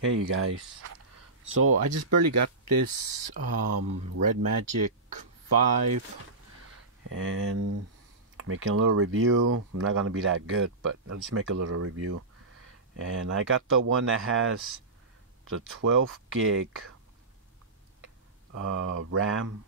Hey you guys, so I just barely got this Red Magic 5 and making a little review. I'm not gonna be that good, but I'll just make a little review. And I got the one that has the 12 gig RAM,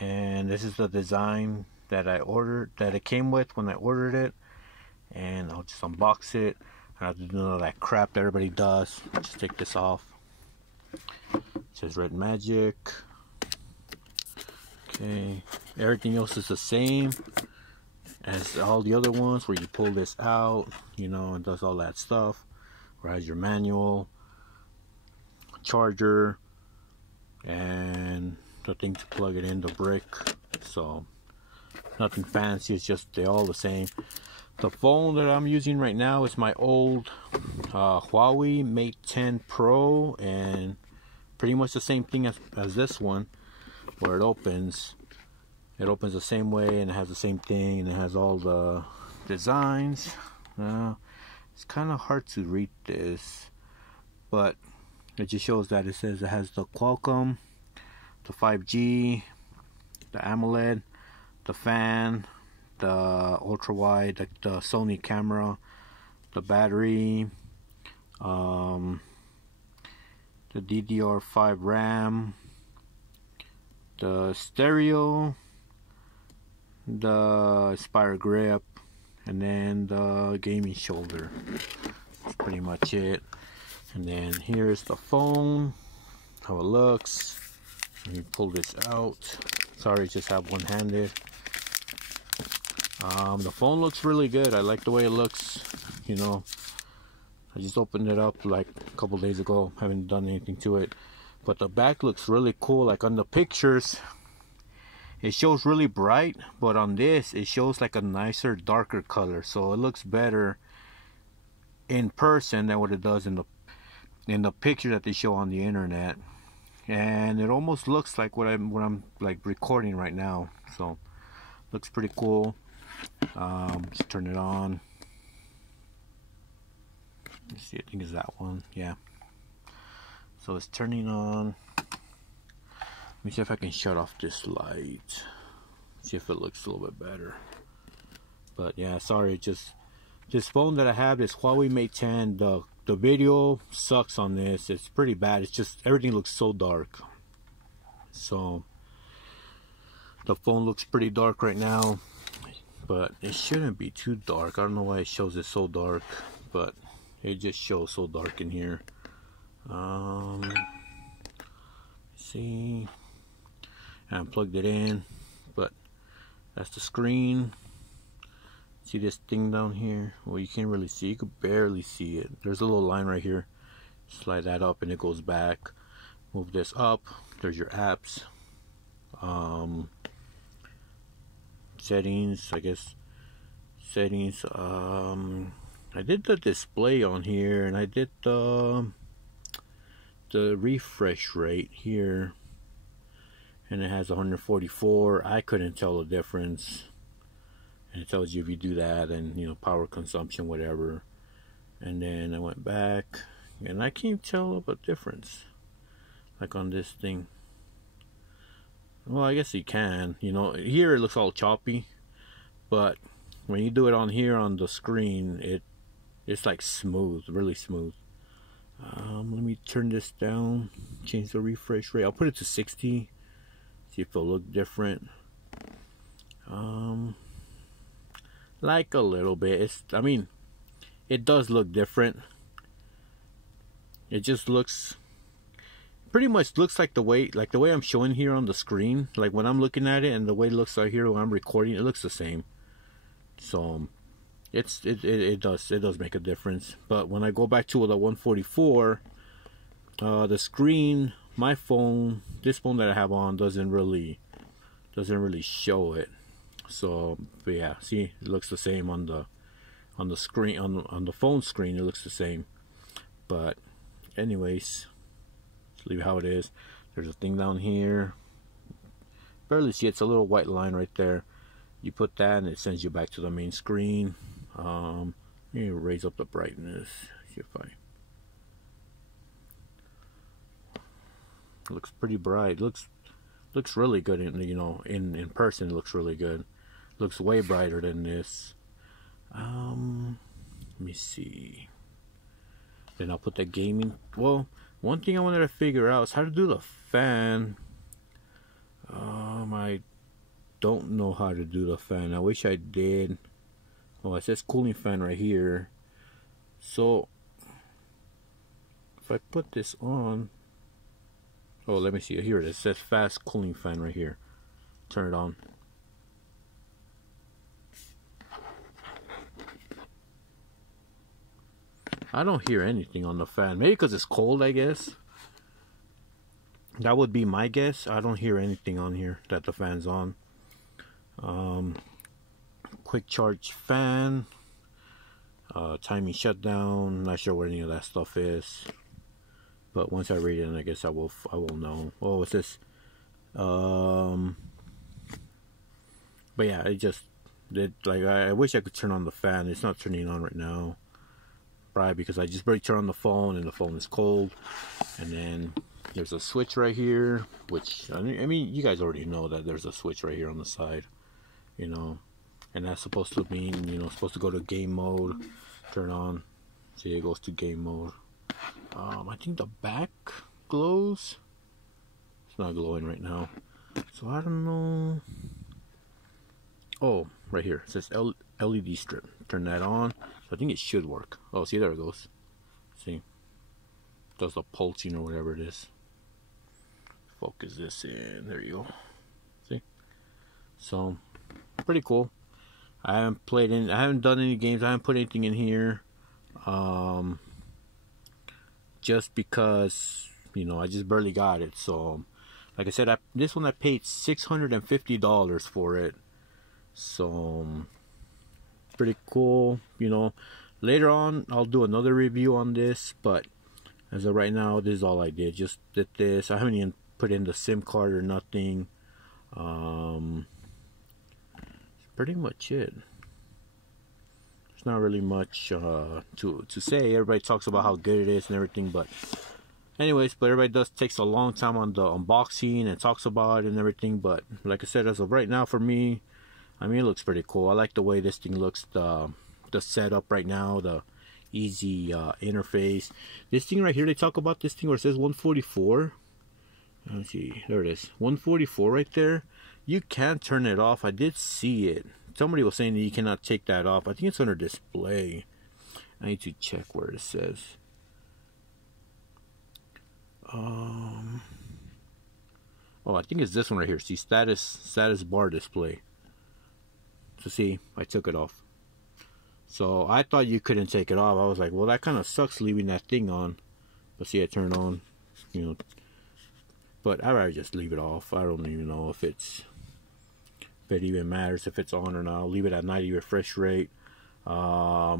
and this is the design that I ordered, that it came with when I ordered it. And I'll just unbox it. I have to do all that crap that everybody does. Just take this off. It says Red Magic. Okay, everything else is the same as all the other ones, where you pull this out, you know, and does all that stuff. Where it has your manual, charger, and the thing to plug it in, the brick. So nothing fancy. It's just they're all the same. The phone that I'm using right now is my old Huawei Mate 10 Pro, and pretty much the same thing as this one, where it opens the same way, and it has the same thing, and it has all the designs. It's kind of hard to read this, but it just shows that it says it has the Qualcomm, the 5G, the AMOLED, the fan, the ultra wide, the Sony camera, the battery, the DDR5 RAM, the stereo, the Aspire grip, and then the gaming shoulder. That's pretty much it. And then here's the phone, how it looks. Let me pull this out. Sorry, just have one-handed. The phone looks really good. I like the way it looks. You know, I just opened it up like a couple days ago. Haven't done anything to it, but the back looks really cool. Like on the pictures, it shows really bright, but on this, it shows like a nicer, darker color. So it looks better in person than what it does in the picture that they show on the internet. And it almost looks like what I'm like recording right now. So looks pretty cool. Just turn it on. Let's see, I think it's that one. Yeah. So it's turning on. Let me see if I can shut off this light. See if it looks a little bit better. But yeah, sorry, just this phone that I have, this Huawei Mate 10, the video sucks on this. It's pretty bad. It's just everything looks so dark. So the phone looks pretty dark right now, but it shouldn't be too dark. I don't know why it shows it so dark, but it just shows so dark in here. See, I unplugged it in, but that's the screen. See this thing down here? Well, you can't really see. You could barely see it. There's a little line right here. Slide that up and it goes back. Move this up. There's your apps. Settings, I guess. Settings. I did the display on here, and I did the refresh rate here, and it has 144. I couldn't tell the difference. And it tells you if you do that, and you know, power consumption, whatever. And then I went back, and I can't tell a difference, like on this thing. Well, I guess you can. You know, here it looks all choppy, but when you do it on here on the screen, it's like smooth, really smooth. Let me turn this down, change the refresh rate. I'll put it to 60, see if it'll look different. Like a little bit. I mean, it does look different. It just looks, pretty much looks like the way I'm showing here on the screen. Like when I'm looking at it, and the way it looks like here when I'm recording, it looks the same. So it does make a difference. But when I go back to the 144, the screen, my phone, this phone that I have on, doesn't really show it. So, but yeah, see, it looks the same on the screen, on the phone screen. It looks the same. But anyways, let's leave it how it is. There's a thing down here. Barely see it. It's a little white line right there. You put that, and it sends you back to the main screen. Let me raise up the brightness. See if I Looks pretty bright. Looks really good in, you know, in person. It looks really good. Looks way brighter than this. Let me see. Then I'll put the gaming. Well, one thing I wanted to figure out is how to do the fan. I don't know how to do the fan. I wish I did. Oh, it says cooling fan right here. So if I put this on, oh, let me see. Here it is. It says fast cooling fan right here. Turn it on. I don't hear anything on the fan. Maybe because it's cold, I guess. That would be my guess. I don't hear anything on here that the fan's on. Quick charge fan. Timing shutdown. Not sure where any of that stuff is. But once I read it, I guess I will know. Oh, it's this. But yeah, I wish I could turn on the fan. It's not turning on right now. Probably because I just barely turned on the phone and the phone is cold. And then there's a switch right here, which I mean you guys already know that there's a switch right here on the side, you know, and that's supposed to mean, you know, supposed to go to game mode. Turn on. See, it goes to game mode. I think the back glows. It's not glowing right now, so I don't know. Oh, right here it says LED strip. Turn that on. So I think it should work. Oh, see, there it goes. See, does the pulsing or whatever it is. Focus this in. There you go. See, so pretty cool. I haven't done any games. I haven't put anything in here. Just because, you know, I just barely got it. So, like I said, this one I paid $650 for it. So, pretty cool. You know, later on I'll do another review on this, but as of right now, this is all I did. Just did this. I haven't even put in the SIM card or nothing. That's pretty much it. There's not really much to say. Everybody talks about how good it is and everything, but anyways, everybody takes a long time on the unboxing and talks about it and everything. But like I said, as of right now, for me, I mean, it looks pretty cool. I like the way this thing looks, the setup right now, the easy interface. This thing right here, they talk about this thing where it says 144. Let's see, there it is, 144 right there. You can turn it off. I did see it. Somebody was saying that you cannot take that off. I think it's under display. I need to check where it says. Oh, I think it's this one right here. See, status bar display. So see, I took it off. So I thought you couldn't take it off. I was like, well, that kind of sucks leaving that thing on. But see, I turned on, you know. But I'd rather just leave it off. I don't even know if it even matters if it's on or not. I'll leave it at 90 refresh rate. My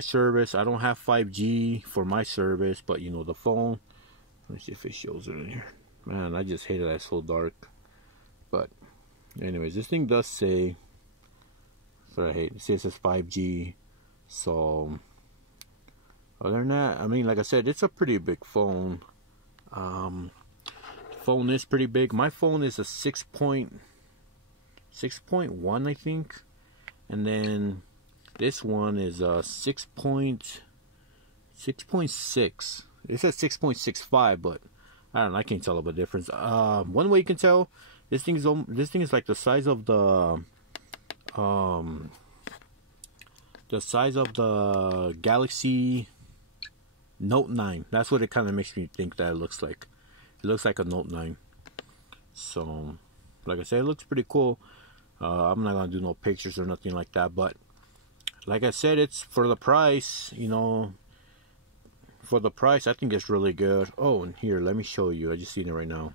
service, I don't have 5G for my service, but you know, the phone. Let me see if it shows it in here. Man, I just hate it that it's so dark. But anyways, this thing does say, that's what I hate, it says it's 5G. So other than that, I mean, like I said, it's a pretty big phone. The phone is pretty big. My phone is a 6.1, I think, and then this one is a 6.6. It says 6.65, but I don't know. I can't tell the difference. One way you can tell, this thing is like the size of the Galaxy Note 9. That's what it kind of makes me think that it looks like. It looks like a Note 9. So, like I said, it looks pretty cool. I'm not gonna do no pictures or nothing like that, but like I said, it's for the price, you know. For the price, I think it's really good. Oh, and here, let me show you. I just seen it right now.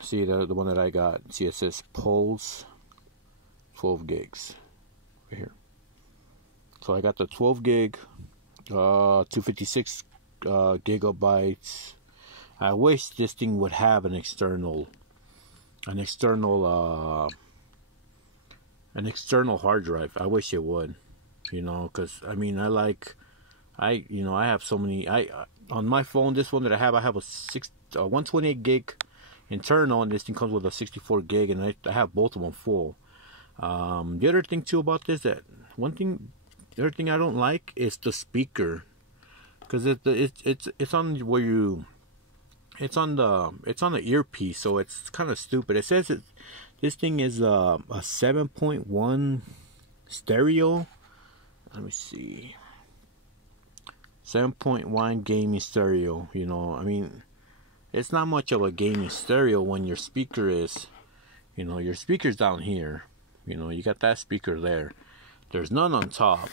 See the one that I got. See, it says Pulse 12 gigs right here. So I got the 12 gig, 256 gigabytes. I wish this thing would have an external hard drive. I wish it would, you know, because I mean, I like I have so many. On my phone, this one that I have a 128 gig internal, and this thing comes with a 64 gig, and I have both of them full. The other thing too about this, the other thing I don't like is the speaker, because it's on where you, it's on the earpiece, so it's kind of stupid. It says this thing is a 7.1 stereo. Let me see. 7.1 gaming stereo. You know, I mean, it's not much of a gaming stereo when your speaker is, you know, your speaker's down here. You know, you got that speaker there. There's none on top.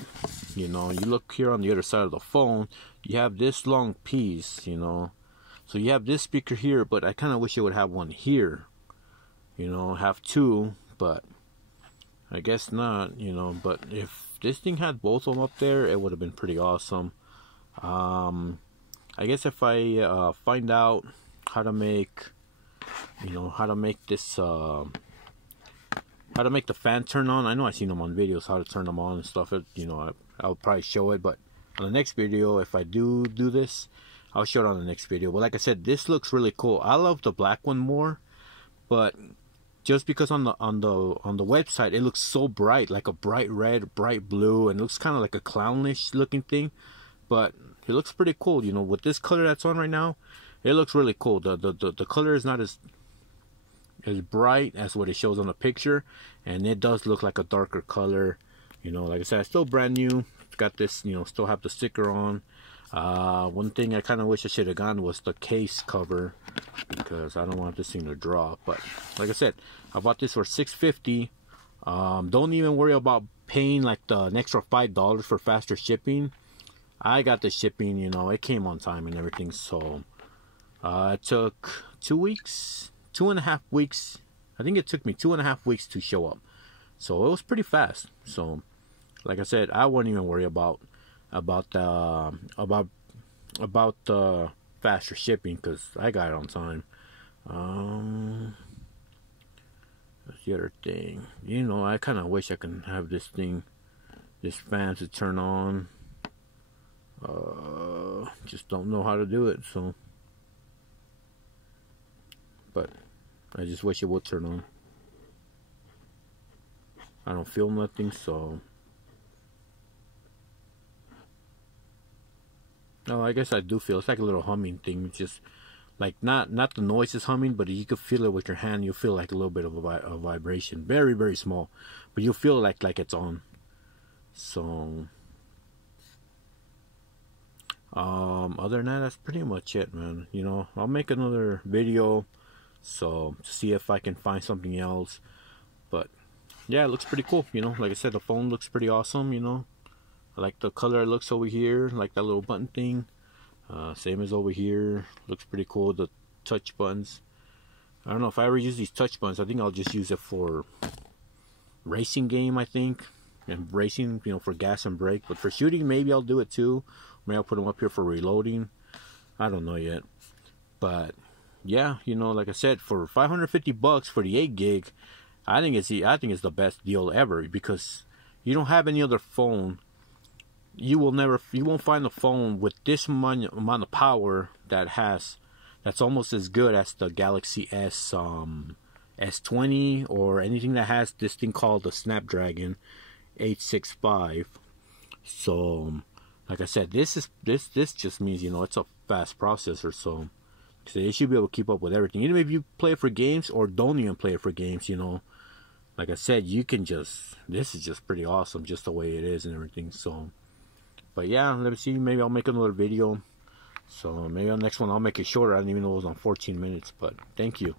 You know, you look here on the other side of the phone, you have this long piece, you know. So you have this speaker here, but I kind of wish it would have one here. You know, have two, but I guess not, you know. But if this thing had both of them up there, it would have been pretty awesome. I guess if I find out how to make, you know, how to make this, how to make the fan turn on. I know I've seen them on videos, how to turn them on and stuff. You know, I'll probably show it, but on the next video, if I do this, I'll show it on the next video. But like I said, this looks really cool. I love the black one more, but just because on the website it looks so bright, like a bright red, bright blue, and it looks kind of like a clownish looking thing, but it looks pretty cool. You know, with this color that's on right now, it looks really cool. The color is not as bright as what it shows on the picture, and it does look like a darker color. You know, like I said, it's still brand new. It's got this, you know, still have the sticker on. One thing I kind of wish I should have gotten was the case cover, because I don't want this thing to drop. But like I said, I bought this for $6.50. Don't even worry about paying like an extra $5 for faster shipping. I got the shipping, you know, it came on time and everything. So it took 2 weeks, 2.5 weeks. I think it took me 2.5 weeks to show up. So it was pretty fast. So like I said, I wouldn't even worry about the faster shipping, because I got it on time. That's the other thing. You know, I kind of wish I can have this thing, this fan to turn on. Just don't know how to do it. So, but I just wish it would turn on. I don't feel nothing, so. No, I guess I do feel. It's like a little humming thing. It's just like not the noise is humming, but you could feel it with your hand. You'll feel like a little bit of a vibration, very very small, but you'll feel like it's on. So, other than that, that's pretty much it, man. You know, I'll make another video, so to see if I can find something else. But yeah, it looks pretty cool. You know, like I said, the phone looks pretty awesome. You know. I like the color it looks over here, like that little button thing. Same as over here. Looks pretty cool. The touch buttons. I don't know if I ever use these touch buttons. I think I'll just use it for racing game, I think. And racing, you know, for gas and brake. But for shooting, maybe I'll do it too. Maybe I'll put them up here for reloading. I don't know yet. But yeah, you know, like I said, for $550 for the 8 gig, I think it's the best deal ever, because you don't have any other phone. You won't find a phone with this amount of power that's almost as good as the Galaxy S20 or anything that has this thing called the Snapdragon 865. So, like I said, this just means, you know, it's a fast processor. So it should be able to keep up with everything. Even if you play it for games or don't even play it for games, you know, like I said, you can just, this is just pretty awesome, just the way it is and everything. So. But yeah, let me see. Maybe I'll make another video. So maybe on the next one I'll make it shorter. I didn't even know it was on 14 minutes. But thank you.